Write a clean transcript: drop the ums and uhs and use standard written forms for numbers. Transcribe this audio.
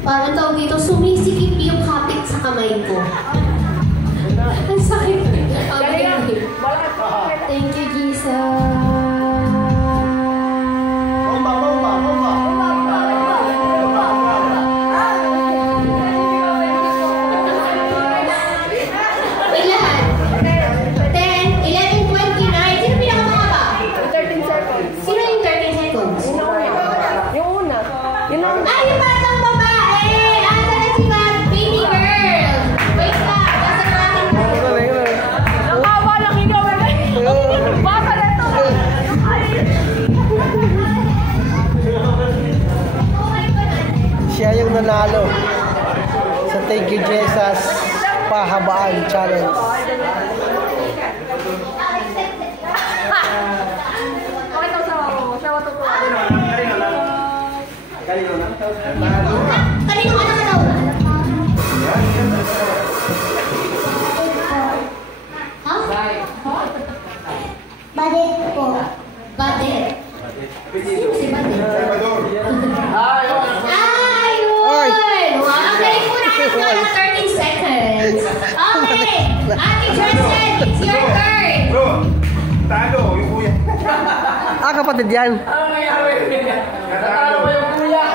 Parang tawag dito, sumisikip yung kapit sa kamay ko. Ang sakit. Thank you, Jesus. Siya yung nanalo sa Thank You Jesus Pahabaan Challenge. Kanino ka na daw? Ha? Badet po. Badet. Sino si Badet? Ayun! Ang galing po natin ko ng 13 seconds. Okay! Ate Jocelyn, it's your turn! Bro, talo yung kuya. Ah, kapatid yan. Ano nangyari? Natalo yung kuya.